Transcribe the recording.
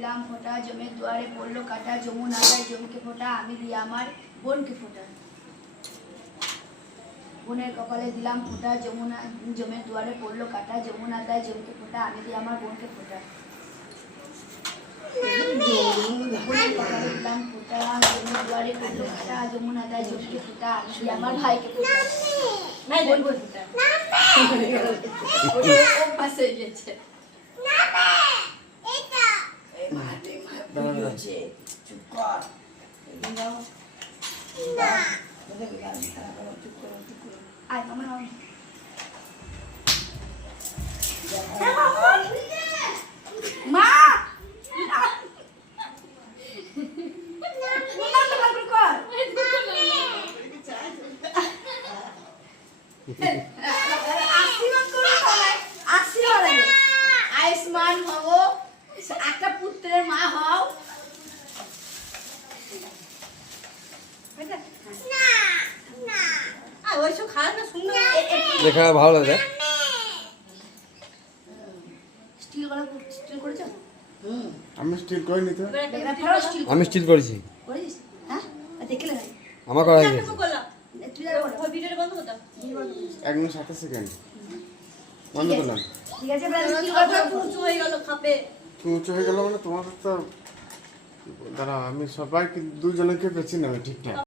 দিলাম ফোঁটা, জমের দুয়ারে পড়লো কাটা, যমুনাটায় জমকে ফোঁটা, আমি দিয়ে আমার বোনকে ফোঁটা। বোনের কপালে দিলাম ফোঁটা, জমের দুয়ারে পড়লো কাটা, যমুনাটায় জমকে ফোঁটা, আমি দিয়ে আমার বোনকে ফোঁটা। বোনের কপালে দিলাম ফোঁটা, জমের দুয়ারে পড়লো কাটা, যমুনাটায় জমকে ফোঁটা, আমি দিয়ে আমার ভাইকে ফোঁটা। বোনকে ফোঁটা। ও পাশে গেছে। চুপ কর। আয় মামা মা আয়ুষ্মান হব, একটা পুত্রের মা হও। দেখা ভালো লাগে। আমি স্টিল করিনি তো। আমি স্টিল করেছি। আমার করা হয়ে গেছে। 1 মিনিট 7 সেকেন্ড বন্ধ করলাম। ঠিক আছে উঁচু হয়ে গেল মানে তোমাদের তো দাঁড়াও, আমি সবাইকে 2 জনকে পেছি না ঠিকঠাক।